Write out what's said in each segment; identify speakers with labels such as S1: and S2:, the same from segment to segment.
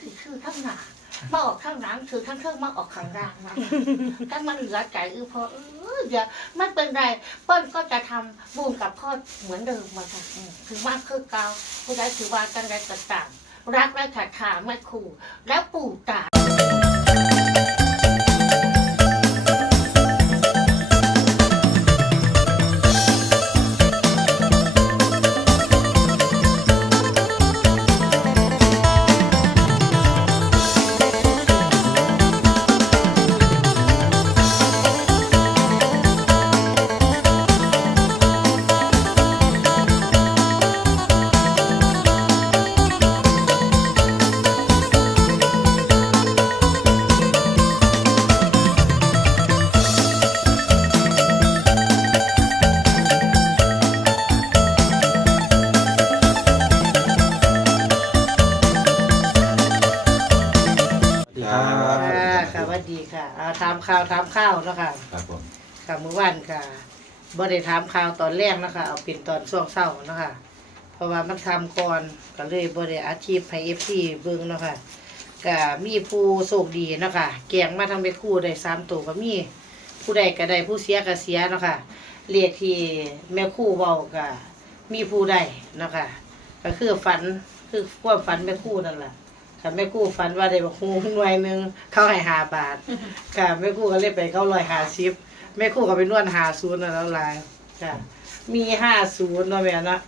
S1: สิชื่อทั้งหนามาออกข้างหลังถือทั้งเครื่องมาออกข้างล่างนะถ้ามันเหลือใจอือพอเออเดี๋ยวไม่เป็นไรเปิ้ลก็จะทำบุญกับพ่อเหมือนเดิมมาค่ะอืมถือว่าคือเกาผู้ใดถือว่ากันไดก็ตางรักและขัดขาไม่ขู่แล้วปู่ตา
S2: ข่าวถามข้าวเนาะค่ะ
S3: ครับผม
S2: ค่ะเมื่อวานค่ะบ่ได้ถามข่าวตอนแรกเนาะคะเอาเป็นตอนช่วงเช้าเนาะค่ะเพราะว่ามันทำก่อนก็เลยบ่ได้อาชีพให้ FC เบิ่งเนาะค่ะก็มีผู้โชคดีเนาะค่ะแกงมาทางไปคู่ได้สามตัวก็มีผู้ใดก็ได้ผู้เสียก็เสียเนาะค่ะเรียกที่แม่ครู่เว้าก็มีผู้ใดเนาะค่ะก็คือฝันคือความฝันแม่ครู่นั่นแหละ ค่ะแม่กู้ฝันว่าได้บักฮูหน่วยหนึงเข้าให้หาบาท ค่ะแม่กู้ก็เลยไปเข้าร้อยหาสิบแม่กู้ก็ไปนวดหาศูนย์น่ะแล้วหลายค่ะ มีห้าศูนย์เนาะแม่เนาะ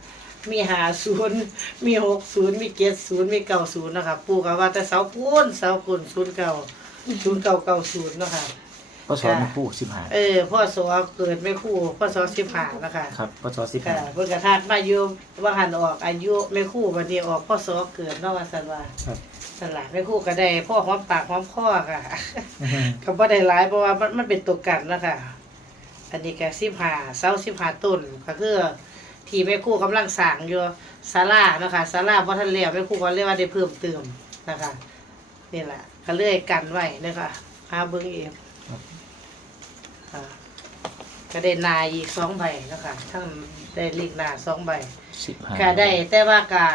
S2: มีหาศูนย์มีหกศูนย์มีเจ็ดศูนย์มีเก้าศูนย์นะคะปู่ก็ว่าแต่เสาปูนเสาปูนศูนย์เก้าศูนย์เก้าเก้าศูนย์เนาะค่ะ
S3: ก็สอนมาคู่สิบห้า
S2: เออพ่อสอเกิดแม่กู้พ่อสอสิบห้านะคะ
S3: ครับก็สอนสิบห้า
S2: ค่ะเพิ่นกระทักมาอยู่ว่าหันออกอายุแม่คู่บัดนี้ออกพ่อสอเกิดเนาะว่าซั่นว่า
S3: ครับ
S2: สลายไม่คู่ก็ได้พ่อหอมปากหอมคอค่ะก็บ่ได้หลายเพราะว่ามันมันเป็นตัวกันนะคะอันนี้ก็สิบห้าเสาสิบห้าต้นก็คือที่แม่คู่กำลังสร้างอยู่ศาลาเนาะคะศาลาบ่ทันแล้วแม่คู่ก็เรียกว่าได้เพิ่มเติมนะคะนี่แหละก็เลยกันไว้นะคะหาเบิ่งเองค่ะก็ได้นาอีกสองใบนะคะทั้งได้เลขหน้าสองใบ
S3: สิบห้า
S2: ก็ได้แต่ว่ากา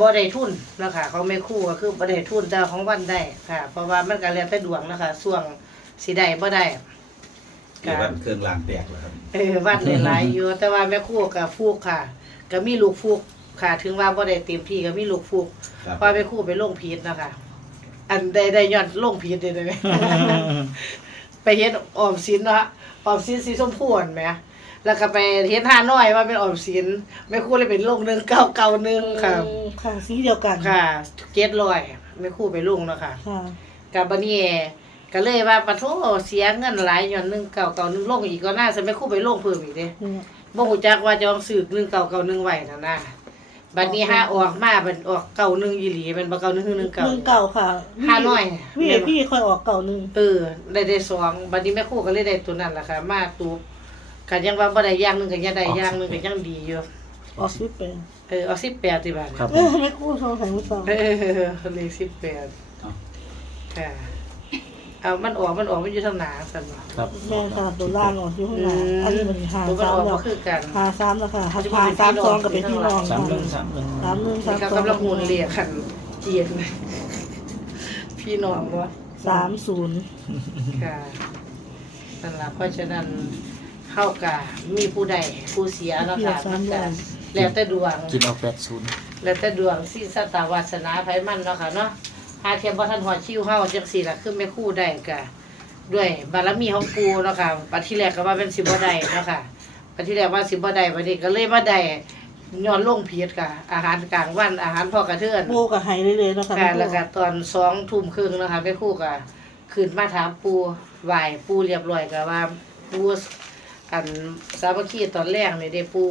S2: บ่ได้ทุนเนาะคะเขาไม่คู่ก็คือบ่ได้ทุนแต่ของวันได้ค่ะ เพราะว่ามันก็แล้วแต่ดวงนะคะช่วงสิได้บ่ได้
S4: เกี่ยวกับเครื่องรางแตกเหรอครับ
S2: เออวันหลายๆอยู่แต่ว่าแม่คู่กับฟูกค่ะ ก็มีลูกฟูกค่ะ ถึงว่าบ่ได้เต็มที่ก็มีลูกฟูก
S4: ครับ
S2: เพราะแม่คู่ไปลงพีชนะคะ อันใดได้ย้อนลงพีชได้เลยไปเฮ็ดออมสินเนาะออมสินสีชมพูเห็นไหม แล้วก็ไปเฮ็ดหาน้อยว่าเป็นออมสินแม่คู่เลยเป็นลงหนึ่งเก้าเก้าหนึ่งค่ะ
S5: อืมค่ะสีเดียวกัน
S2: ค่ะเจ็ดร้อยไม่คู่ไปลุงเนาะค่ะ
S5: ค่ะ
S2: กับบันนี้ก็เลยว่าปะโทเสียเงินหลายย้อนหนึ่งเก่าเก่าหนึ่งลงอีกก็น่าจะไม่คู่ไปลงเพิ่มอีกเด้
S5: อืม
S2: บ่ฮู้จักว่าจะเอาสืบหนึ่งเก่าเก่าหนึ่งไว้นั่นนะบัดนี้ห้าออกมาบัดออกเก่าหนึ่งอีหลีมันบ่เก่าหนึ่งคือหนึ่งเก่า
S5: หนึ่งเก่าค่ะ
S2: ห้าน้อย
S5: พี่พี่ค่อยออกเก่าหนึ่ง
S2: เออได้ได้สองบัดนี้แม่คู่ก็เลยได้ตัวนั้นล่ะค่ะ มาตูบ กันยังว่าบ่ได้อย่างหนึงก็ยังได้อย่างหนึงก็ยังดีอยู่
S5: ออกสิบเป็น
S2: เออเอา18ติบาท
S3: ครับผ
S5: เออ
S3: ม
S5: ไม่คู่โทรใส่มือสอง
S2: เออเลขสิบแปดค่ะเอามันออกมันออกมันอยู่ทางหนาสันวะ
S3: ครับ
S5: แม่ค่ะตัวล่างออกอยู่ข้างหน้าอันนี้มันหา
S2: ตัวมัน
S5: สา
S2: อ
S5: ม
S2: อก
S5: แล้
S2: ก็
S5: ว
S2: คือกัน
S5: หาสามแล้วค่ะหาหาสามสองกับเป็นพี่น้อง
S3: สามหนึ่งสามหนึ่ง
S5: สามหนึ่งสา
S2: นี่
S5: ม
S2: ก็
S5: สอง
S2: กำลังมูลเรียกขันเจียนพี่น้องวะ
S5: สามศูนย์
S2: ค่ะนั่นละเพราะฉะนั้น เข้ากามีผู้ใดผู้เสียเนาะค่ะมันก็แล้วแต่ดวง
S3: กินเอาแปดศูนย์
S2: แล้วแต่ดวงสิสตาวาสนาไผมันเนาะค่ะเนาะหาเทียมบ่ทันหอดชิวเฮาจังซี่ล่ะคือแม่ครู่ได้ก็ด้วยบารมีของปู่เนาะค่ะปัจที่แรกก็ว่าเป็นสิบ่ได้เนาะค่ะปัจที่แรกว่าสิบ่ได้บัดนี้ก็เลยมาได้ย้อนลงเพียรค่ะอาหารกลางวันอาหารพ่อกระเทือน
S5: โบกับไฮเลยๆนะคะ
S2: ค่ะแล้วก็ตอน2ทุ่มครึ่งเนาะค่ะแม่ครู่ก็ขึ้นมาถามปู่ไหว้ปู่เรียบร้อยก็ว่าปู่ อันสามัคคีตอนแรกนี่เด้ปู่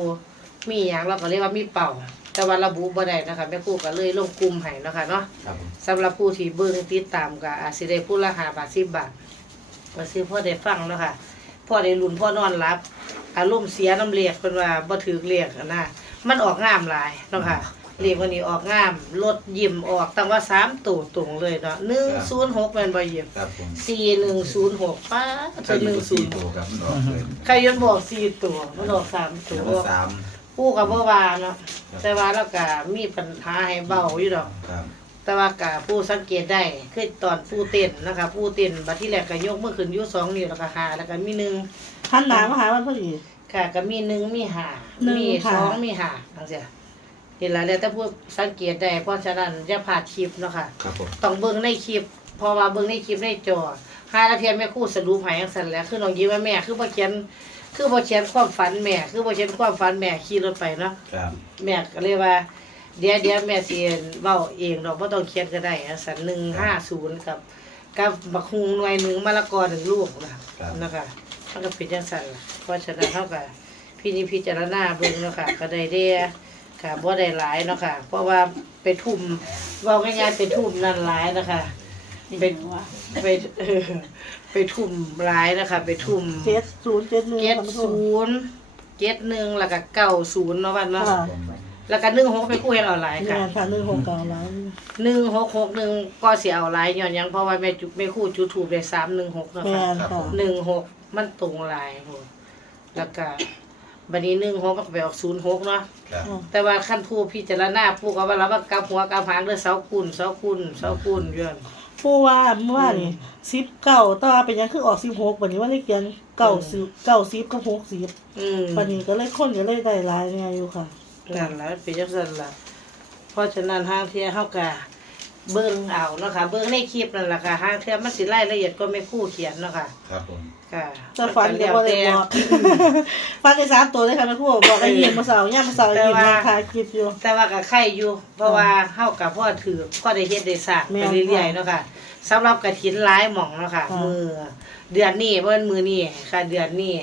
S2: มีหยังเราก็เรียกว่ามีเป่า แต่ว่าระบุบ่ได้นะคะแม่ครู่ก็เลยลงกลุ่มให้เนาะค่ะเนาะ
S4: ครับผม
S2: สำหรับผู้ที่เบิ่งติดตามก็อาจสิได้ผู้ละ5บาท10บาทก็สิพ่อได้ฟังเนาะค่ะพ่อได้ลุ้นพ่อนอนหลับ อารมณ์เสียน้ำเลียกเพิ่นว่าบ่ถือเลียกอะนะมันออกงามหลายเนาะค่ะเรียกวันนี้ออกงามรถยิ้มออกตั้งว่า3ตัวตรงเลยเนาะ106แม่นบ่ยิ้ม
S4: ครับผม
S2: 4106ป้า
S4: ใคร
S2: ตัว
S4: อยู่สี่
S2: 1
S4: ตัวครับมันออกเลย
S2: 0ใครยันบอก4ตัวมันออก3ตั
S4: แล้ววก็สาม
S2: ปู่ก็บ่ว่าเนาะแต่ว่าเราก็มีปัญหาให้เบาอยู่ดอก
S4: ครับ
S2: ปแต่ว่ากะผู้สังเกตได้คือตอนผู้เต้นนะคะผู้เต้นบัดที่แรกก็ยกมือขึ้นอยู่สองนิ้วแล้วก็หาแล้วก็มีหนึ่ง
S5: หันหนามาหาวันพอดี
S2: ค่ะก็มีหนึ่งมีหา
S5: หนึ่ง
S2: มี
S5: ค่ะ
S2: สองมีหาจังซี่เห็ นแล้วแล้วแต่ผู้สังเกตได้เพราะฉะนั้นอย่าพลาดคลิปเนาะค่ะ
S4: ครับผม
S2: ต้องเบิ่งในคลิปเพราะว่าเบิ่งในคลิปในจอหาละเทียนแม่ครู่สรุปให้จังซั่นแหล้วคือน้องยิ้มว่าแม่คือบ่เขียน คือบ่เขียนความฝันแม่ คือบ่เขียนความฝันแม่ขี่รถไปเนาะ
S4: ครับ
S2: แม่ก็เลยว่า เดี๋ยวเดี๋ยวแม่สิเว้าเองดอกบ่ต้องเขียนก็ได้จังซั่น150กับกับบักฮุงหน่วยหนึงมะละกอหนึ่งลูกนะครับ นะคะมันก็เป็นจังซั่นล่ะเพราะฉะนั้นเฮาก็พี่นิพิจารณาเบิ่งเนาะค่ะก็ได้เด้ ค่ะบ่ได้หลายเนาะค่ะ เพราะว่าไปทุ่มเว้าง่ายๆไปทุ่มนั่นหลายนะคะ เป็นไปเออไปทุ่มร้ายนะคะ ไปทุ่ม
S5: เจ็ดศูนย์เจ็ดหนึ่ง
S2: เจ็ด
S5: ค่ะท่านผู้ชม
S2: ศูนย์เจ็ดหนึ่งแล้วก็เก้าศูนย์เนาะวันเนาะ
S5: ค่ะ
S2: แล้วก็หนึ่งหกไปคู่ให้เอาหลาย
S5: งา
S2: ค่ะ
S5: นค่ะหนึ่งหกเก้าล้าน
S2: หนึ่งหกหกหนึ่งก็เสียเอาหลายย้อนหยังเพราะว่าแม่จุแม่คู่จุดถูกได้สามหนึ่งหกเนาะ
S5: แม
S2: ค่ะ
S5: นค่ะ
S2: หนึ่งหกมันตรงหลายโหแล้วก็ บัดนี้หนึ่งหกมันก็ไปออกศูนย์หกเนาะ
S4: ครับ
S2: แต่ว่าขั้นผู้พิจารณาผู้ก็ว่าเราว่ากลับหัวกลับหางเด้อเสากุนเสากุนเสากุนเยื่อน
S5: ผู้ว่าเมื่อวานนี่สิบเก้าต่ว่าเป็นหยังคือออกสิบหกวันนี้ว่าเลขเขียนเก้าสิบเก้าสิบกับหกสิบ
S2: อืม
S5: วันนี้ก็เลยคนก็เลยได้หลายเนี่ยอยู่ค่ะ
S2: นั่นแหละเป็นจังซั่นล่ะเพราะฉะนั้นห้างเที่ยเฮาก็เบิ่งเอาเนาะค่ะเบิ่งในคลิปนั่นล่ะค่ะห้างเที่ยมันสิรายละเอียดก็ไม่ครู่เขียนเนาะค่ะ
S4: ครับผม
S2: ค่ะ
S5: จะฟันก็บ่ได้บอกฟันได้สามตัวเลยค่ะแม่ครูบอกให้ยิ้มมาเสาร์ย่ามมาเสาร์ยิ้มราคาคลิปอยู่
S2: แต่ว่าก็ไข่อยู่ เพราะว่าเฮากับพ่อถือพ่อได้เฮ็ดได้สร้าง
S5: แม่
S2: ไป
S5: น
S2: เรื่อยๆเนาะค่ะสำหรับกฐินหลายหม่องเนาะค่ะ
S5: ค่ะ
S2: มือเดือนนี้บ่แม่นมือนี้ค่ะ เดือนนี้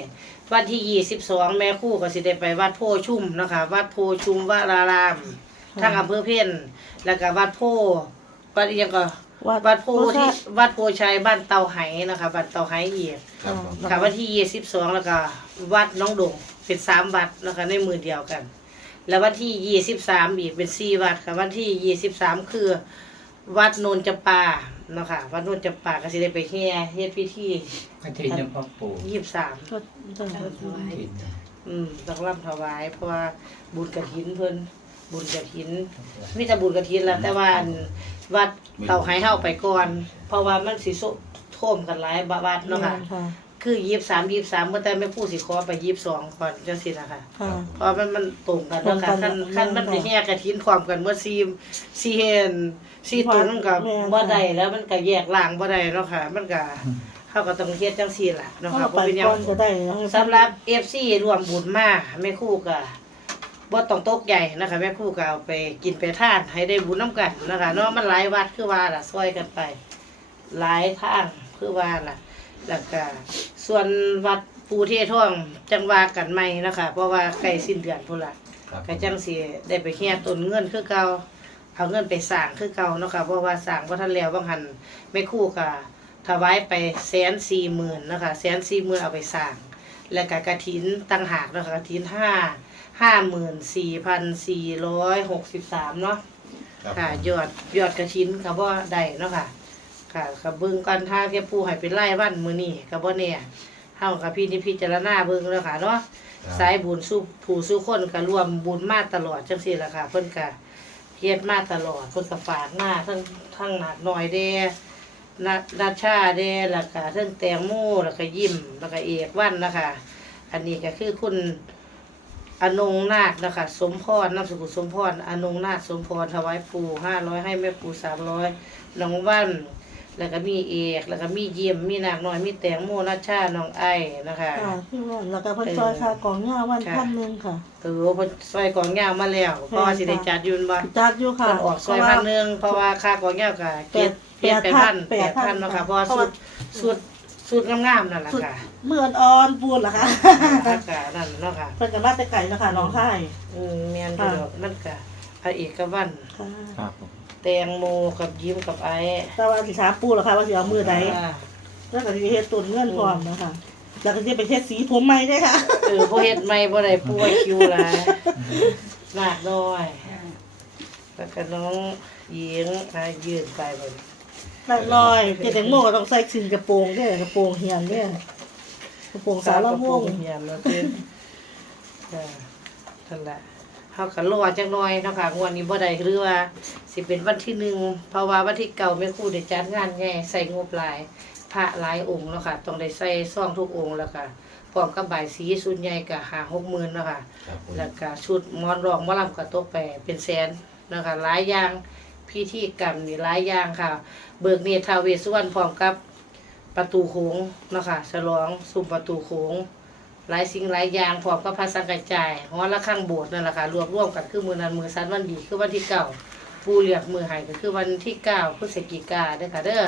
S2: วันที่22แม่ครู่ก็สิได้ไปวัดโพชุ่มเนาะค่ะวัดโพชุมวรารามทางอำเภอเพ่นแล้วก็วัดโพวัดอีหยังก็ วัดโพที่วัดโพชัยบ้านเตาไหนะคะบ้านเตาไหอีก
S4: ครับผม
S2: ค่ะวันที่ยี่สิบสองแล้วก็วัดน้องดงเป็นสามวัดนะคะในมือเดียวกัน แล้ววันที่ยี่สิบสามอีกเป็นสี่วัดค่ะวันที่ยี่สิบสามคือ วัดโนนจำปาเนาะคะวัดโนนจำปาก็สิได้ไปแห่เฮ็ดพิธี
S3: ก็จะยังพ่อปู่
S2: ยี่สิบสาม
S5: ก็ต้อง
S3: ที่
S2: อืมต้องรับถวายเพราะว่าบุญกระถินเพิ่นบุญกระถินมีแต่บุญกระถินแล้วแต่ว่าอัน วัดเต่าไหเฮาไปก่อน เพราะว่ามันสิโซโท่มกันหลายบวัดเนาะค่ะ
S5: ค่ะ
S2: คือยี่สามยี่สามเมื่อแต่ไม่พูดสิขอไปยี่สองก่อนจังสินะคะ
S5: ค่ะ
S2: เพราะมันมันตรงกันเนาะค่ะ
S5: ตรงกั
S2: ขั้
S5: น
S2: นขั้นมัน
S5: ค่ะ
S2: สิแยกกระถินความกันเมื่อซีมซีเห็นซีตุนมันก็
S5: แม่นค่ะ
S2: บ่ได้แล้วมันก็แยกล่างบ่ได้เนาะค่ะ มันก็เขาก็ต้องเฮ็ดจังซี่ล่ะเนาะ
S5: เอา
S2: ค่ะ
S5: ไป
S2: บ่เป็นหยั
S5: ก่
S2: ง
S5: อนก็ได้นะ
S2: สำหรับ FC รวมบุญมาแม่ครู่ก็บ่ ต้องตกใหญ่นะคะแม่ครู่ก็เอาไปกินไปทานให้ได้บุญนํกันนะคะเนาะมันหลายวัดคือว่าล่ะซอยกันไปหลายทางคือว่าล่ะแล้วก็ส่วนวัดปูเทท่องจังว่ากันใหม่นะคะ เพราะว่าใกล้สิ้นเดือนพุ่นละ
S4: ครับผม
S2: ก็จังสิได้ไปแห่ต้นเงินคือเก่าเอาเงินไปสร้างคือเก่าเนาะค่ะเพราะว่าสร้างบ่ทันแล้วบางหันไม่ครู่ก็ถวายไปแสนสี่หมื่นนะคะแสนสี่หมื่นเอาไปสร้างแล้วก็กฐินตั้งหากเนาะคะกฐินห้า ห้าหมื่นสี่พันสี่ร้อยหกสิบสามเนาะ
S4: ครับ
S2: ค่ะ ยอดยอดกระถินค่ะบ่ได้เนาะค่ะ ค่ะค่ะเบิ่งก่อนทางเทียผู้ให้เป็นไร่วันมื้อนี้ก็บ่แน่เฮากับพี่นี่พิจารณาเบิ่งแล้วค่ะเนาะ
S4: ครับ
S2: สายบุญสู้ผู้สู้คนก็ร่วมบุญมาตลอดจังซี่ล่ะค่ะ เพิ่นก็เฮ็ดมาตลอดเพิ่นก็ฝากมาทั้งทั้งหนักหน่อยเด้นัดนัดชาเด้แล้วก็ทั้งแตงโมแล้วก็ยิ้มแล้วก็เอกวันนะคะอันนี้ก็คือคุณ อนงนาคนะคะสมพรนามสกุลสมพรอนงนาคสมพรถวายปู่ห้าร้อยให้แม่ปู่สามร้อยน้องวันแล้วก็มีเอกแล้วก็มีเยี่ยมมีนากน้อยมีแตงโมนัชชาน้องไอ้นะคะ
S5: ค่ะที่ว่าแล้วก็เพิ่นซอยค่ากองย่าวันพันหนึ่งค่ะ
S2: ถือว่าเพิ่นซอยกองยาวมาแล้วเพราะว่าสิได้จัดอยืนบ่
S5: จัดอยู่ค่ะ
S2: เพิ่นออกซอยพันหนึ่งเพราะว่าค่ากองยาวก็เก็บเก็บไปพันแปดพันเนาะค่ะเพราะว่าสุดสุดสุดงามๆนั่นแหละ
S5: สุด
S2: ค่ะ
S5: เมื่อนอ่อนปูนเหรอคะ
S2: อากาศนั่นเนาะค่ะ
S5: เพิ่นก็มาแต่ไก่เนาะคะน้องไข่
S2: อืมแม่นอยู่ดอกนั่นก็พระเอกกับวัน
S5: ค่ะ
S3: ครับผม
S2: แตงโมกับยิ้มกับไอ้
S5: แต่ว่าสิถามปูเหรอคะว่าสิเอามือใด
S2: อ่า
S5: แล้วก็สิเฮ็ดตุนเงินพร้อมนะคะแล้วก็สิไปเฮ็ดสีผมใหม่ด้วยค่ะ
S2: เออพวกเฮ็ดไม่บ่ได้ป่วยคิวหลายมากน้อย แล้วก็น้องหญิงอะยืนไปบ่นี้
S5: นั่นน้อยเจ็ดแตงโมก็ต้องใส่สินกระโปรงเด้อกระโปรงเฮียนเด้อ กระโปรงสาวละม่วง
S2: เฮียนแล้วเป็นอ่านั่นแหละเฮาก็รอจักหน่อยเนาะค่ะงวดนี้บ่ได้หรือว่า สิเป็นวันที่หนึ่งเพราะว่าวันที่เก่าแม่ครูได้จัดงานใหญ่ใส่งบหลายพระหลายองค์เนาะค่ะต้องได้ใส่ซ่องทุกองค์แล้วค่ะพร้อมกับใบายสีสุดใหญ่ก็หา60,000เนาะค่ะ
S4: ครับผม
S2: แล้วก็ชุดหมอนรองหมอลำก็ตกไปเป็นแสนนะคะหลายอย่างพิธีกรรมนี่หลายอย่างค่ะ เบิกเนตรทาวเวสสุวรรณพร้อมกับ ประตูโขงเนาะคะฉลองสุมประตูโขงหลายสิ่งหลายอย่างพร้อมกับพระสังกัจจายหอละข้างโบสถ์นั่นแหละค่ะรวบรวมกันคือมือนันมือสันวันดีคือวันที่เก้าปูเหลียกมือหายก็คือวันที่เก้าพฤศจิกาเด้อค่ะเด้อ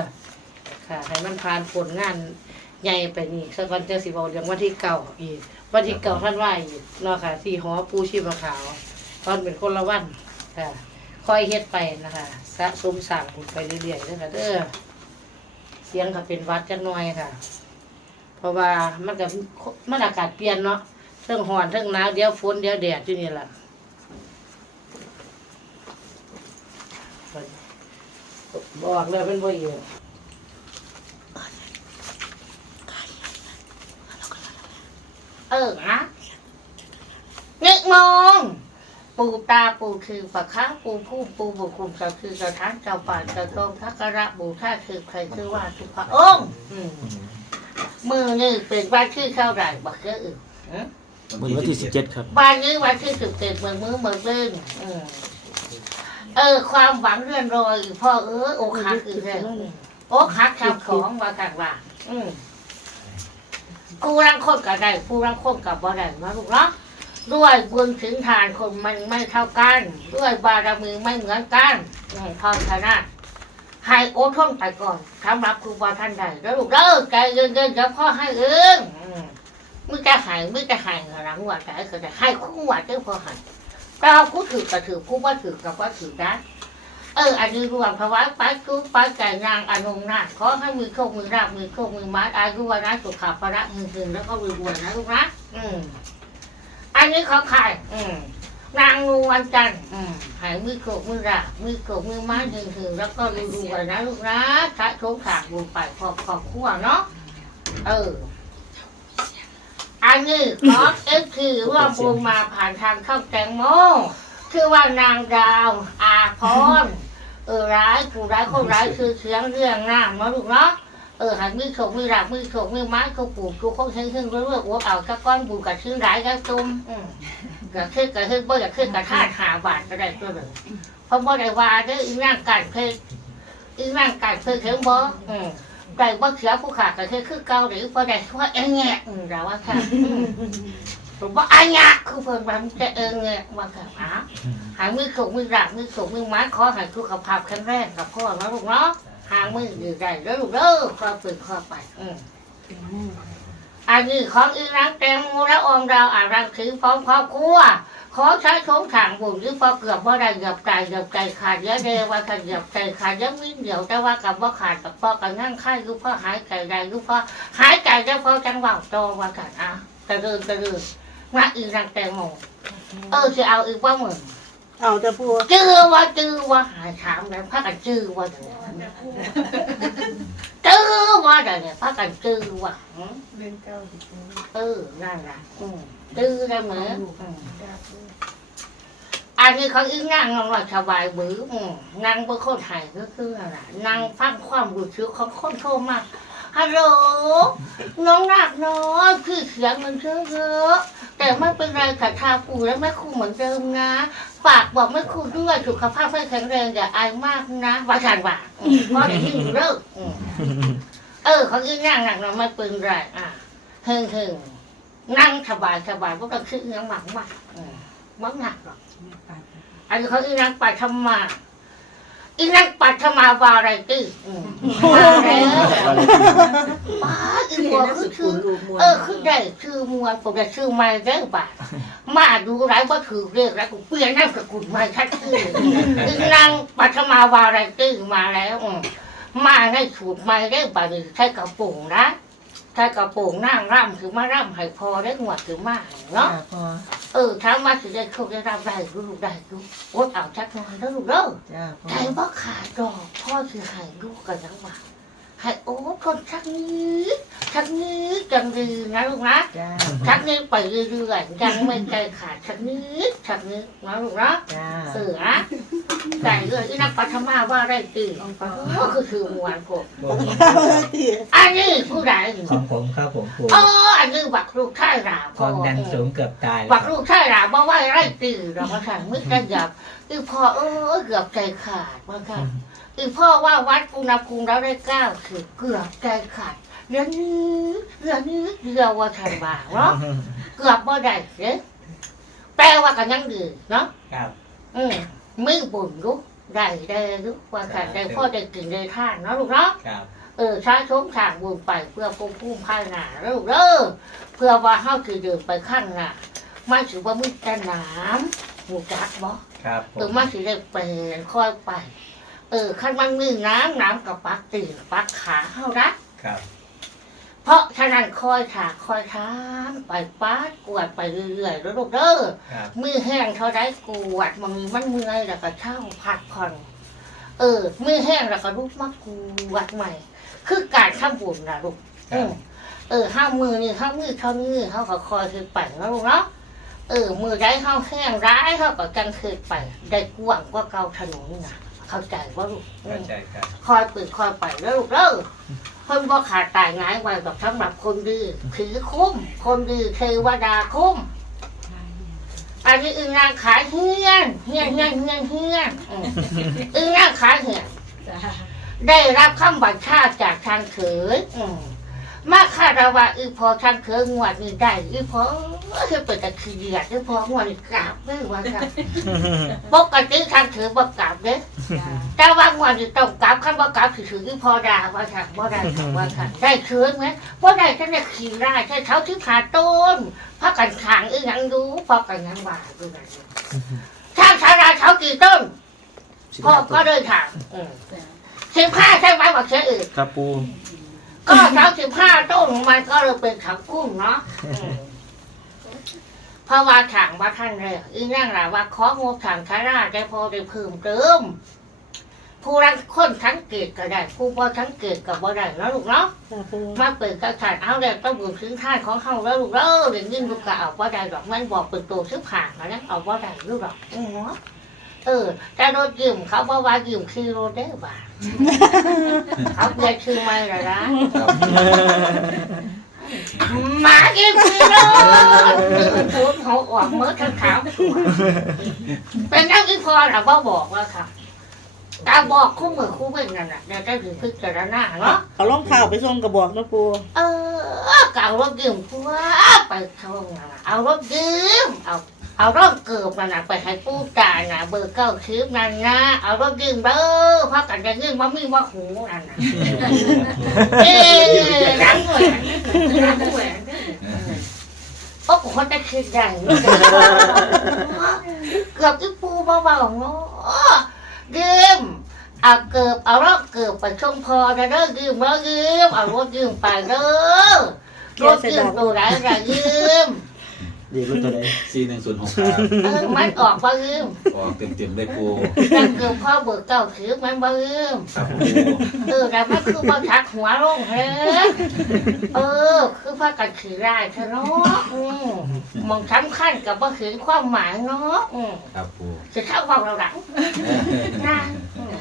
S2: ค่ะให้มันผ่านผลงานใหญ่ไปนี่สักวันเจ้าสิบเอาเรื่องวันที่เก้าอีกวันที่เก่าท่านว่าอีกเนาะค่ะที่หอปูชีพขาวตอนเป็นคนละวันค่ะค่อยเฮ็ดไปนะคะสะสมสั่งบุญไปเรื่อยๆเด้อค่ะเด้อ สียงก็เป็นวัดจักหน่อยค่ะ เพราะว่ามันก็มันอากาศเปลี่ยนเนาะเทิงร้อนเทิงหนาวเดี๋ยวฝนเดี๋ยวแดดอยู่นี่แหละบอกเลยเป็นบ่อยู่
S1: เออนะนึกมอง ปูตาปูคือปะค้าปูผู้ปูบุคุมเจ้าคือกระทานเจ้าป่าเจ้าตรงทักระบูท่าคือใครคือว่าคือพระองค์อืมมือนี่เป็นว่าชื่อเข้าไหร่บักเกออื่น
S6: วันที่วันที่สิบเจ็ดครับ
S1: บ้านนี้วันที่สิบเจ็ดเมืองมือเมืองเล่นอืมเออ ความหวังเรื่อนรอยพ่อเออโอคักอีกแล้วโอคักทำของมาต่างว่า อืมกูรังคนกับได้กูรังคนกับบ่ได้นะลูกเนาะ ด้วยบุญถึงทานคนมันไม่เท่ากัน ด้วยบารมีไม่เหมือนกันอืมพอชนะให้โอดท่องไปก่อนสำหรับครูบาท่านใดแล้วลูกเด้อใจเย็นๆเดี๋ยวพ่อให้เองอืมมึงจะหายมึงจะหายหลังว่าแต่ก็จะให้คู่ว่าเจ้าพ่อหายเราคู่ถือก็ถือคู่ว่าถือกับว่าถือนะเอออันนี้รวมภาวะปัจจุปัจจัยนางอนงนาขอให้มือโคกมือราบมือโคกมือมัดอายุวันนะสุขาระมือถึงแล้วก็รวยๆนะลูกนะอืม อันนี้ของใครอืมนางงูวันจันทร์อืมหายมือโคกมือราบมือโคกมือมัดถึงถึงแล้วก็รวยๆนะลูกนะพระโชคขาดบุญไปขอบขอบขั้วเนาะเออ อันนี้ขอเอ็กคือว่าบุญมาผ่านทางเข้าแตงโมคือว่านางดาวอาพรเออร้ายผู้ร้ายคนร้ายคือเสียงเรื่องน้ำเนาะลูกเนาะ เออหันมือโฉกมือหลักมือโฉกมือไม้เขาปลูกกูเขาเชิงเชิงเรื่อยๆอ้วกเอากับก้อนบุญกับชื่อร้ายกับตุ้มอืมกระขึ้นกระขึ้นบ่อยากขึ้นกระทาดหาบาทก็ได้ตัวเลยเพราะบ่ได้ว่าเด้ออีนั่งกันเพลอีนั่งกันเพลเถิงบ่อืมได้บ่เสียผู้ขาดก็คือคือเก่าหรือบ่ได้ว่าเองแงะอืมเราว่าค่ะอืมผมว่าอันยะคือเพิ่นว่ามันจะเองแงะว่าค่ะอ้าหางมือขกมือรักมือขกมือไม้ขอให้สุขภาพแข็งแรงกับพ่อนะลูกเนาะ หางมืออยู่ได้แล้วลูกเด้อขอฝึกขอไปอืมอันนี้ของอีนังแตงโมและออมดาวอ่านรังถือพร้อมครอบครัวขอใช้ชงทางบุญหรือพอเกือบว่าได้เหยียบใจเหยียบใจขาดเยอะเลยว่าขันเหยียบใจขาดเยอะวิ่งเดียวแต่ว่ากับว่าขาดกับพ่อกันนั่งไข่ลูกพ่อหายใจได้ลูกพ่อหายใจได้พอจังหวะโตว่ากันอะตะเดินตะเดินมาอีรังแตงโมเออจะเอาอีกว่าหมื่น
S5: เอาแต่ปู
S1: จื้อว่าจื้อว่าหายถามแล้วพักกันจื้อว่าเดี๋ยวนี้จื้อว่าเดี๋ยวนี้พักกันจื้อว่าหืมเออนั่นแหละอืมจื้อได้ไหมอืมอันนี้เขาอีนั่งนอนว่าสบายบื้ออืมนั่งเพื่อคนไทยก็คืออะไรนั่งฟังความรู้สึกของคนโทรมา ฮัลโหล น้องหนักน้อยคือเสียงมันเยอะๆแต่ไม่เป็นไรค่ะทาปูและแม่ครูเหมือนเดิมนะฝากบอกแม่ครูด้วยสุขภาพไม่แข็งแรงอย่าอายมากนะว่ากันว่าอืมเพราะได้ยินเลิกอืมเออเขาอีนั่งหนักน้อยไม่เป็นไรอะเฮิงเฮิงนั่งสบายสบายพวกเราคิดยังหวังว่าอืมไม่หนักหรอกอันนี้เขาอีนังปัทมา อีนังปัทมาวาไรตี้อืมมาแล้วป้าอีบัวคือชื่อเออคือได้ชื่อมวลผมจะชื่อไม่ได้ป่ะมาดูไรว่าถือเรียกแล้วกูเปลี่ยนนั่งสกุลมาชัดชื่ออีนังปัทมาวาไรตี้มาแล้วอืมมาให้สูตรไม่ได้ป่ะนี่ใช้กระโปรงนะใช้กระโปรงนั่งร่ำคือมาร่ำให้พอได้หวดคือมาเนาะ
S5: พอ
S1: เออถามว่าสิได้โชคได้รับได้ลูกได้ลูกโอ๊ตเอาชักหน่อยแล้วลูกเด้อ
S5: จ้าพอ
S1: ใจบ่ขาดดอกพ่อสิให้ลูกกันจังหวะ ให้โอ้คนชักนี้ชักนี้จังดีนะลูกนะ
S2: จ้า
S1: ชักนี้ไปเรื่อยๆยังไม่ใจขาดชักนี้ชักนี้นะลูกนะ
S2: จ้า
S1: เสือใจเลยที่นักปัทมาว่าได้ตื่นก็คือคือมวนผม
S5: ตี
S1: อันนี้ผู้ใด
S3: ของผมครับผมปู่
S1: อ๋ออันนี้บักลูกชายรา
S3: ความดันสูงเกือบตาย
S1: บักลูกชายราบ่ว่าไรตื่นเรามาสั่งมึกกันหยับอีพ่อเออเกือบใจขาดมาค่ะ อีพ่อว่าวัดอุณหภูมิเราได้เก้าคือเกือบใจขาดเรื่องนี้เรื่องนี้เดียวว่าทันบ่าเนาะเกือบบ่ได้เด้แปลว่ากันยังดีเนาะ
S3: ครับ
S1: อืมมือบุญลูกได้ได้ลูกว่ากันได้พ่อได้กินได้ทานเนาะลูกเนาะ
S3: ครับ
S1: เออใช้ชมทางบุญไปเพื่อพุ่มพุ่มภายหน้าแล้วลูกเด้อเพื่อว่าเฮาคือเดินไปข้างหน้าไม่ถือว่ามึงแต่น้ำหูจักบ่
S3: ครับผ
S1: เออ
S3: ม
S1: มาสิได้เป็นค่อยไปเออขั้นมันมีน้ำน้ำกับปักตีนปักขาเฮาละ
S3: ครับ
S1: เพราะฉะนั้นคอยถากคอยทามไปป้าดกวดไปเรื่อยๆแล้วลูกเด้อ
S3: ครับ
S1: มือแห้งเท่าได้กวดมันมีมันเมื่อยแล้วก็เช่าพักผ่อน เออ มือแห้งแล้วก็ลุกมากวดใหม่ คือการทำบุญนะลูก
S3: ครั
S1: อื
S3: บ
S1: มเออห้ามือนี่ห้ามือเท่านี้เขาก็คอยคือไปนะลูกเนาะเออ มือได้ห้าแห้งร้ายเขาก็กันคือไป ได้กว้างกว่าเก่าถนนนะ เข้าใจว่าลูกอื
S3: เข้ามใจครับ
S1: คอยปืนคอยไปแล้วลูกเด้อเพิ่นบ่ขาดตายง่ายไว้แบบสำหรับคนดีถือคุ้ม คนดีเทวดาคุ้ม อันนี้อึงนางขายเฮียนเฮียนเฮียนเฮียนเฮียนอืมอึงนางขายเฮียนได้รับคำบัญชาจากทางเขยอืม มาคาดว่าอีพอทางเขยงวดนี้ได้อีพอเฮ้ยเปิดตะขี้เดียดอีพองวดนี้กราบไม่ว่าค่ะปกติทางเขยบ่กราบเด้แต่ว่างวันจะต้องกลับขั้นว่ากลับถือถือพอดาว่าค่ะบ่ได้ค่ะว่าค่ะได้เชิญไหมบ่ได้ฉันจะขี่ได้ใช่เท้าที่ขาต้นพักกันขางอีหยังรู้พอกันยังว่าดูกันช่างชาราเท้ากี่ต้นพ่อก็เดินทางอืมสิบห้าใช่ไหมว่าเชื่ออื่น
S6: ครับปู
S1: ก็เท้าสิบห้าต้นมันก็เลยเป็นขังกุ้งเนาะอืมเพราะว่าถังว่าท่านเลยอีนั่งหละว่าของบถังชาราได้พอได้เพิ่มเติม ผู้รังคนสังเกตก็ได้ ผู้บ่สังเกตก็บ่ได้แล้วลูกเนาะ
S5: ค่ะปู
S1: มาเปิดกระถางเอาแล้วต้องบุญถึงท่านของเฮาแล้วลูกเด้อเดี๋ยวนี้ลูกก็เอาบ่ได้ดอกมันบอกเป็นตัวซื้อผ่านมาแล้วเอาบ่ได้ลูกดอกอือหัวเออแต่รถยืมเขาบ่ว่ายืมคือรถได้บ่า เขาเปลี่ยนชื่อใหม่แล้วนะหมายืมคือรถพูดเขาออกเมื่อทั้งขาวเป็นนักวิพอน่ะบ่บอกว่าค่ะตาบอกคู่มือคู่เว้นนั่นน่ะเดี๋ยวจะถือพิจารณาเนาะ
S5: เอารองเท้าไปส่งกระบอกนะปู
S1: เออเก่ารถยืมพัวไปเข้านั่นน่ะเอารถยืมเอา เอารถเกือบนั่นน่ะไปให้ผู้จ่ายน่ะเบอร์เก้าชิปนั่นนะเอารถยืมเบอร์เพราะกันจะยืมว่ามีว่าหูนั่นน่ะเอ๊ะรังแหวนรังแหวนโอ้โหคนจะคิดใหญ่เกือบที่ปูเบาๆเนาะยืมเอาเกือบเอารถเกือบไปชมพอนะเด้อยืมแล้วยืมเอารถยืมไปเด้อรถยืมตัวไหนก็ยืม
S6: เดี๋ยวรู้ตัวไหน
S4: สี่หนึ่งศูนย์หกครับ
S1: เออมันออกบ่ยืม
S4: ออกเต็มเต็มๆเลยปู
S1: แต่เกือบพ่อเบิกเก้าถือมันบ่ยืม
S4: ครับปู
S1: เออแต่มันคือบ่ชักหัวลงเฮ้เออ คือพากันถือได้เถอะเนาะอืมมองสำคัญกับบ่ถือความหมายเนาะอืม
S4: ครับปู
S1: จะเข้าเบาเราหลังนะอืม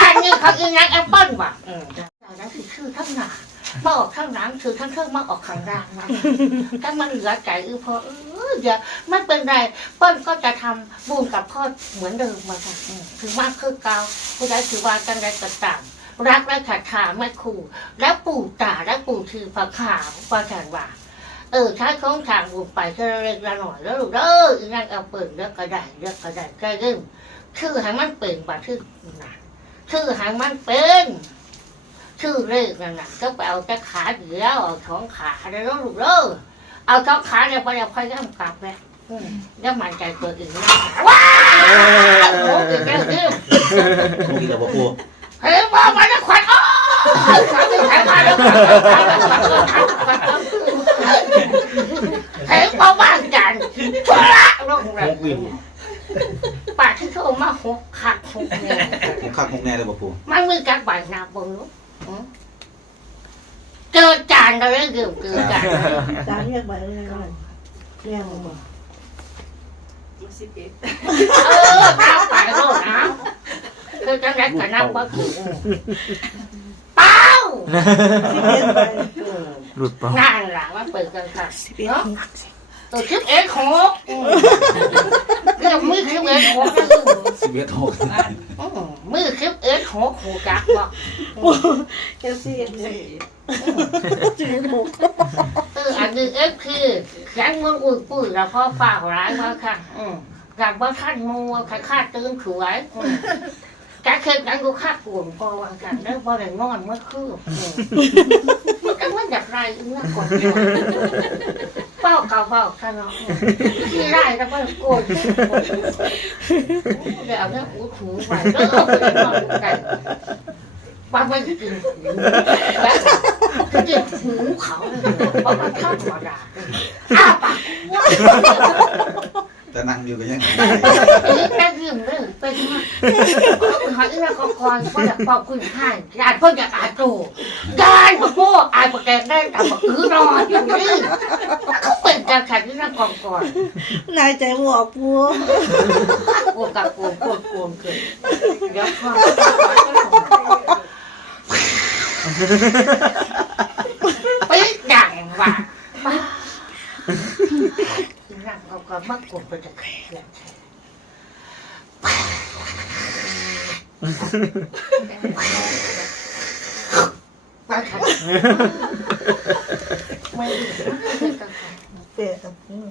S1: อันนี้เขาอีนักแอปเปิ้ลว่ะอืมแต่นั้นคือชื่อทั้งหนา มาออกข้างหลังคือทั้งเครื่องมาออกข้างล่างนะถ้ามันเหลือใจอือพอเอออย่าไม่เป็นไรเปิ้ลก็จะทำบุญกับพ่อเหมือนเดิมมาค่ะอืมถือว่าคือเก่าผู้ใดถือว่ากันใดก็ตามรักและขัดขาไม่คู่และปู่ตาและปู่ถือฝักขาวประแทนว่าเออใช้ของทางบุญไปเท่าเล็กละหน่อยแล้วลูกเด้ออีนั่งเอาเปิดเลือกก็ได้เลือกก็ได้ใกล้เริ่มชื่อให้มันเป็นว่าชื่อหนาชื่อหางมันเป็น ชื่อเลขนั่นน่ะก็ไปเอาแต่ขาเดียวเอาสองขาแล้วลูกเด้อเอาสองขาเนี่ยไปเอาพยายามกลับเลยอืมแล้วมันใจตัวอื่นนะว้าวโอ้ยแก้วดิ้ว
S4: ปูอีกแล้วบ่ปู
S1: เฮ้ยมามาแล้วขวัญอ้อขวัญขวัญมาแล้วเฮ้ยมาบ้านจันทุระลงเลย
S6: หกวิน
S1: ป่าที่เขาเอามาหกขักหกเนี่ย
S4: หกคักหกแน่เลยบ่ปู
S1: มันมือกักใบหนาบงลูกอืมเจ อจานเราเลยเกือบเกือบจาน
S5: จานเรียกไปเรียกไรเรียกมาบอก
S1: เออนับไปโลดนะคือจังไรก็นับว่าถูกเป้า
S5: สิบเอ็ดไป
S6: หลุดเปล่า
S1: นั่นแหละว่าเปิดกันค่ะ
S5: เนาะ
S1: ตัวคลิปเอ็กหกเรื่องมือคลิปเอ็กหก
S4: สิบเอ็ดหก
S1: มือคลิปเอ็กหกหูจักบอก
S5: เอฟซีเอฟซี สิบเอ็ดหก
S1: เอออันนี้เอ็กคือแข็งมืออุ่นปุ๋ยแล้วพ่อฝ่าร้ายมาค่ะอืมกลับว่าท่านมัวขาคาดตื่นขวยอืมแกเคยกันกูคาดกลุ่มพอวันกันแล้วพอได้นอนเมื่อคืนอืมมันก็มันอยากไรอึ้งก่อนเป้าเก่าเป้ากันเนาะอืมที่ไรแล้วก็โกรธเดี๋ยวเอาเนี่ยอู้หูไปเด้อไปนอนกันว่ามันกิน หูแล้วกินหูเขาเลยเพราะมันธรรมดาอ้าปาก
S4: แต่นั่งอยู่ก็ยัง
S1: แค่ยืมเลยเป็นมาหอยเราก็คอยเพราะอยากปอบคุณให้ยายเพิ่งอยากอาโตยายมาโม่อายมาแกงได้แต่มาอื้อนอนอยู่นี่เขาเป็นการขัดที่นั่งกองก่อน
S5: นายใจบวกปัว
S1: โกงกับโกงโกงโกงขึ้นเดี๋ยวพอ ไปดังว่ะบ้านั่งเอาก็มักโกงไปจะแข็งไปค่ะไม่ดี
S5: เปะกับปัว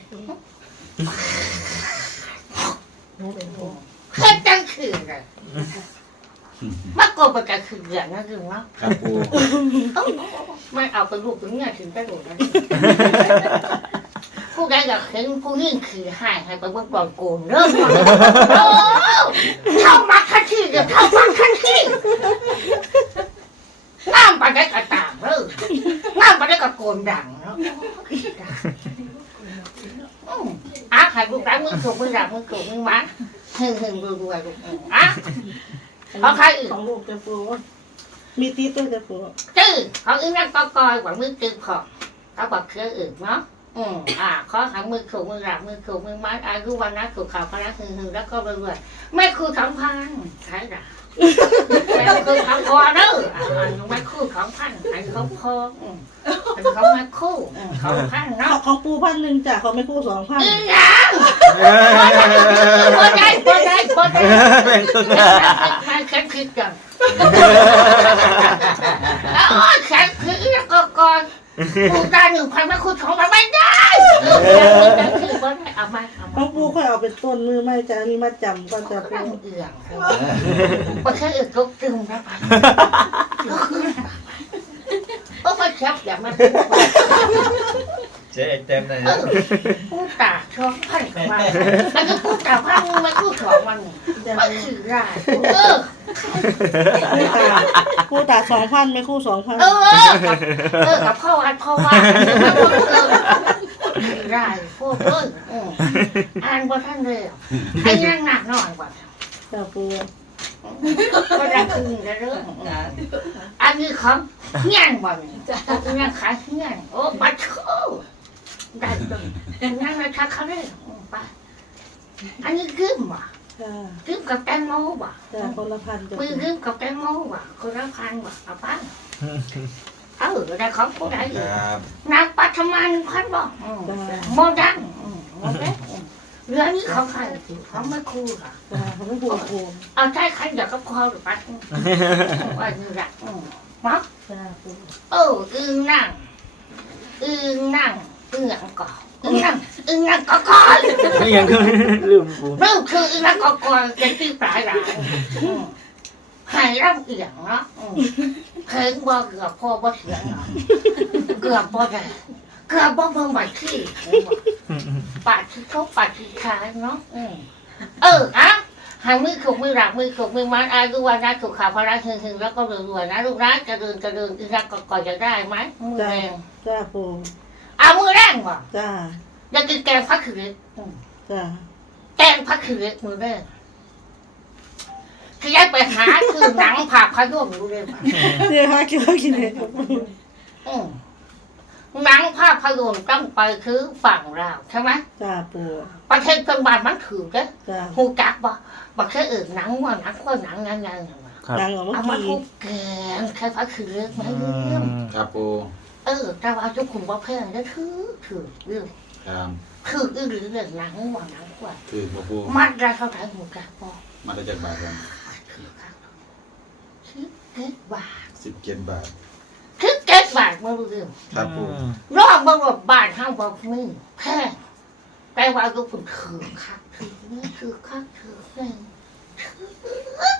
S5: หนูเป็นหัว
S1: เพื่อนจังคือไงมากบไปกัน คืออย่างนั้นคือว่า
S4: ครับปู
S1: ไม่เอาไปลูกถึงเนี่ยถึงไปหมดนะผู้ใดอยากเห็นผู้ยิ่งคือให้ให้ไปเบิ่งก่อนโกนเริ่มก่อนเท่ามาคันที่เดี๋ยวเท่ามาคันที่น้ำไปได้กระต่างเลยน้ำไปได้กระโกนดังเนาะอืมอะใครลูกรักมือถูกมือรักมือถูกมือมันหึ่งหึ่งรวยๆลูกอืมอะเอาใครอื่น
S5: ของลูกจะปัว มีตีตัวจะปัว
S1: จื้อของอื่นนั่งก็กอยกว่ามือจื้อของเขาบอกเครืออื่นเนาะ อืมอะขอหามือถูกมือรักมือถูกมือมันอายุวันนะถูกข่าวพระหึ่งหึ่งแล้วก็รวยๆไม่คือสองพันใช่หรอไม่คือสองพอเด้ออะอันนี้ไม่คือสองพันอันนี้เขาพออืมอันนี้เขาไม่คู่อืมสองพันเนาะ
S5: ของปูพันหนึ่งจ้ะเขาไม่คู่สองพัน
S1: อีหยังบ่ได้บ่ได้บ่ได้
S6: แบ่งครึ่ง
S1: มาแค่คิดกันแล้วแค่คิดแล้วก็ก่อน กูได้หนึ่งพันมาคุณของมันไม่ได้คือบ่ได้เอามาเอา
S5: ข
S1: มา
S5: องปูค่อยเอาเป็นต้นมือไม่จ้ะอันนี้มาจำก็จะ
S1: ก็
S5: ปู
S1: ต้องเอื่องบ่แค่เอื่องก็ตึงแล้วไปก็มาแคบอย่ามา
S3: เจ๊เต็มเลย
S1: กูตาชอบพันกับมันแล้วก็กูตาพันมันกูชอบมัน
S5: จะ
S1: มันคือไรเออ
S5: ปูตาปูตาสองพันไม่คู่สองพัน
S1: เออเออกับพ่อวัดพ่อว่าเออคือไรพวกเอ้ยอ่านบ่ท่านเลยไอ้ยังหนักหน่อยกว่า
S5: จะปู
S1: ก็ได้คืนได้เรื่องอันนี้ของเงี้ยนบ่เนี่ยเงี้ยนขายเงี้ยนโอ้ปัดโช ได้ตรงนั้นนะชักเขาเลยไปอันนี้กึ้มว่ะ
S5: จ้ะ
S1: กึ้มกับแตงโมว่ะ
S5: จ้ะคนละพันจะ
S1: มือลืมกับแตงโมว่ะคนละพันว่ะเอาไปเออได้ของผู้ใด
S4: ค
S1: อีก
S4: รับ
S1: นางปัทมาหนึ่งพันบอกอืม
S5: จ้ะ
S1: โมดังอืมโมเด็กอืมเรื่องนี้ของใครของไม่ครูค่ะ
S5: จ้ะเขาไม่คู่ปู
S1: เอาใจใครอยากก็พอหรือปัดอืมว่าอยู่ละอืมมัก
S5: จ้ะปู
S1: เอออึงนั่งอึงนั่ง อึงหยังก่อนอึงนั่งอึงนั่งก่อนก่อน
S6: ไม่ยังก็ลืมปู
S1: เริ่มคืออึงนั่งก่อนก่อนจะตีปลายหลังอืมใหายร่ำเอียงเนาะอืมเพลงบ่เกือบพ่อบ่เสียงเนาะเกือบบ่ได้เกือบบ่เบิ่งบัตรที่ปาดที่เขาปาดที่ขายเนาะอืมเอออะหางมือขกมือหลักมือขกมือมัดอายุวันนะถูกข่าวพระราชหึงๆแล้วก็รวยๆนะลูกนะจะเดินจะเดินอีรักก่อนจะได้ไหมมือแรง
S5: จ้ะปู
S1: เอามือแรงว่ะ
S5: จ้ะ
S1: อยากกินแกงพักขืนอืม
S5: จ้ะ
S1: แกงพักขืนมือแรงคือย้ายไปหาคือหนังภาพยนตร์ดูเลยว่ะ
S5: เดี๋ยวหากินข้าวกินเลย
S1: อืมหนังภาพยนตร์ต้องไปคือฝั่งเราวใช่ไหม
S5: จ้าปู
S1: ประเทศเพื่อนบ้านมันถือเด้
S5: จ้า
S1: หูจักบ่บ่เคยเอ่ยหนังว่าหนังว่าหนังยังไงน่ะว่ะ
S6: ครับ
S5: ดังออกเมื่อ
S1: เอามา
S5: กี้
S1: ทุบแกงใครพระคือเรื่องไหม
S6: อื
S1: เรื่อง
S6: ม
S4: ครับปู
S1: เออแต่ว่าทุกคนบ่เพื่อนก็ถือถือเรื่อง
S4: ครับ
S1: ถืออีหรือเรื่องหนังว่าหนังกว่า
S4: คือบ่ปู
S1: มัดได้เท่าไหร่หูจักบ่
S4: มาได้จากบาทครับ
S1: ถือครับถือเก็ดบาท
S4: สิบเจ็ดบาท
S1: ถือเก็ดบาทมาเรื่อง
S4: ครับปู
S1: รอบบ่รถบ้านห้างบ่มีแค่แต่ว่าทุกคนถือคักถือนี่ถือคักถือนี่ถือ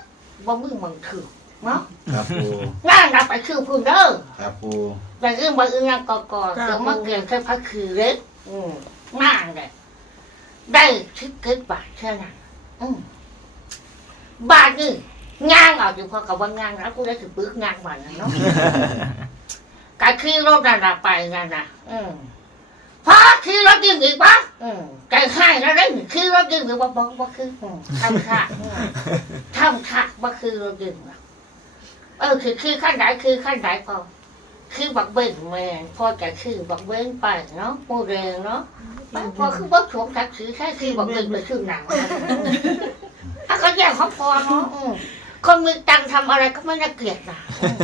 S1: บ่มึงมึงถือเนาะ
S4: ครับปู
S1: งานรับไปคือพุ่นเด้อ
S4: ครับปู
S1: แต่เรื่องบางเรื่องกอกอเดี๋ยวมาเกินแค่พักคือเล็กอืมงานเลยได้ชิดเกิดบาทแค่นั้นอืมบาทนี่งานเอาอยู่พอกับว่างานแล้วกูได้ถือปึ๊กงานวันนั้นเนาะการขี่รถนั่นน่ะไปนั่นน่ะ อืมพอขี่รถยิ่งอีกปะอืมใจให้แล้วได้ขี่รถยิ่งอีกว่าบอกว่าคืออืมทำท่าอืมทำท่าว่าคือรถยิ่งอะเออคือคือขั้นไหนคือขั้นไหนพอ คือบักเบ่งแมงพอจะคือบักเบ่งไปเนาะโมเดลเนาะมันพอคือบักสวมทักสีแค่คือบักเบ่งไปคือหนังถ้าเขาแย่งเขาพอเนาะอืมคนมีตังค์ทำอะไรก็ไม่น่าเกลียดนะอืม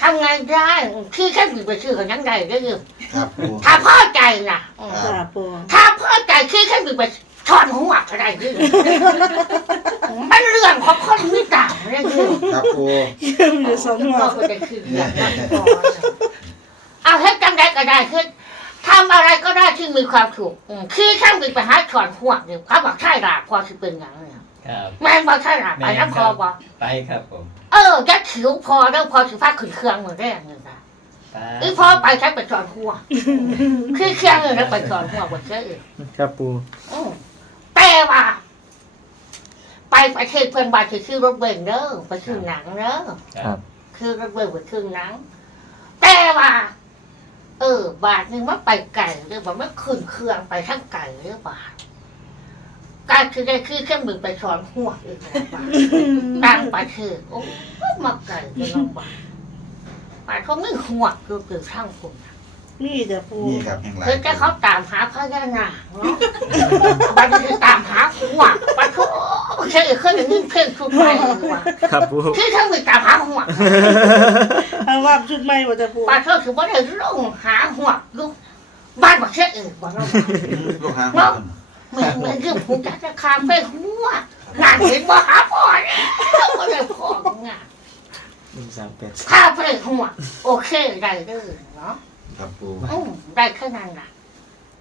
S1: ทำไงได้อืมคือแค่มีไปชื่อเขายังไงได้อยู่
S4: ครับปู
S1: ถ้าพ่อใจนะอืม
S5: จ้าปู
S1: ถ้าพ่อใจคือแค่มีไป ถอนหัวก็ได้ด้วยมันเรื่องของคนมีตังค์ได้อยู่
S4: ครับปู
S5: เยี่ยมเลยสองหัว
S1: ก็ได้คืออย่างนั้นก่อนเอาให้จังได้ก็ได้คือทำอะไรก็ได้ที่มีความสุขอืมคือข้างมีปัญหาถอนหัวเนี่ยเขาบอกใช่หรอพอคือเป็นอย่างนี้
S3: ครับ
S1: แม่งบอกใช่หรอไปน้ำคอบอก
S3: ไปครับผม
S1: เออยัดขิวพอแล้วพอสิพาขึ้นเครื่องมือแรกเลยนะ
S3: ไป
S1: อีพอไปใช้ไปถอนหัวคือเครื่องเลยแล้วไปถอนหัวบนเครื่องอื่น
S6: ครับปู
S1: อืม แต่ว่า ไปประเทศเพื่อนบ้านคือชื่อรถเบนซ์เด้อไปชื่อหนังเด้อ
S6: ครับ
S1: คือระเบิดหัวครึ่งหนัง แต่ว่า เออ บาทหนึงว่าไปไก่หรือว่าไม่ขึ้นเครื่องไปทั้งไก่หรือบาทการคือได้คือเครื่องมือไปสอนหัวอีกแล้วบาทดังไปคือโอ้มาไก่จะลำบากบาทเขาไม่หัวคือคือช่างผม
S5: นี่จ้าปู
S4: นี่ครับแห่งไร
S1: คือแค่เขาตามหาพญานาคเนาะบาทคือตามหาหัวบาทเขาใช่เคยได้ยินเพลงทุกไปเลยว่ะ
S6: ครับปู
S1: คือเครื่องมือตามหาหัว
S5: เอาว่าชุดใหม่ว่าจ้าปู
S1: ปลาเท่าถือว่าได้ลงหาหัวลูกบ้านบอกเช่อื่นบอกเรา
S4: ลูกค้าครับ
S1: เหมือนเหมือนเรื่องหูจักจะคาเฟ่หัวงานเห็นว่าหาพ่อเนี่ยก็เลยพ่องาน
S6: หนึ่งสามแปด
S1: คาเฟ่หัวโอเคได้เลยเนาะ
S4: ครับปู
S1: อืมได้แค่นั้นน่ะ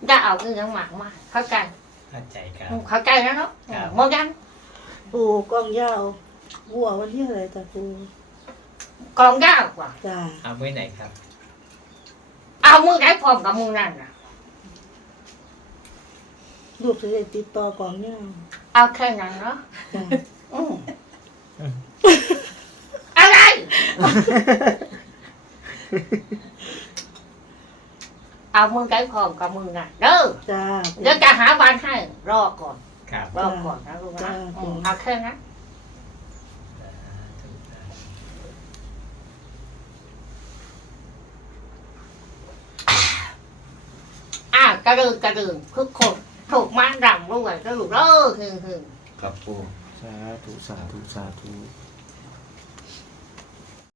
S1: ได้เอาเรื่องหมากมาเข้าใจ
S3: เข้าใจครับ
S1: อืมเข้าใจแล้วเนาะ
S3: ครับ
S1: มองยัง
S5: ปูกล้องยาวบัววันที่อะไรจ้าปู
S1: กองยาวกว่า
S5: จ้า
S3: เอาไว้ไหนครับ
S1: เอามือไหนพร้อมกับมือนั่นน่ะ
S5: ลูกจะได้ติดต่อกล้องยาว
S1: เอาแค่นั้นเนาะ
S5: จ้า
S1: อืมอะไร เอามือไก่พร้อมกับมือน่ะเด้อ
S5: จ้า
S1: เดี๋ยวจะหาวันให้ รอก่อน
S3: ครับ
S1: รอก่อนนะลูกนะ
S5: จ้า
S1: อืมเอาแค่นั้นอะกระดึงกระดึงทุกคนถูกมาดังด้วยก็ลูกเด้อหึ่งหึ่ง
S4: ครับปู
S6: สาธุสาธุสาธุ
S1: ๆ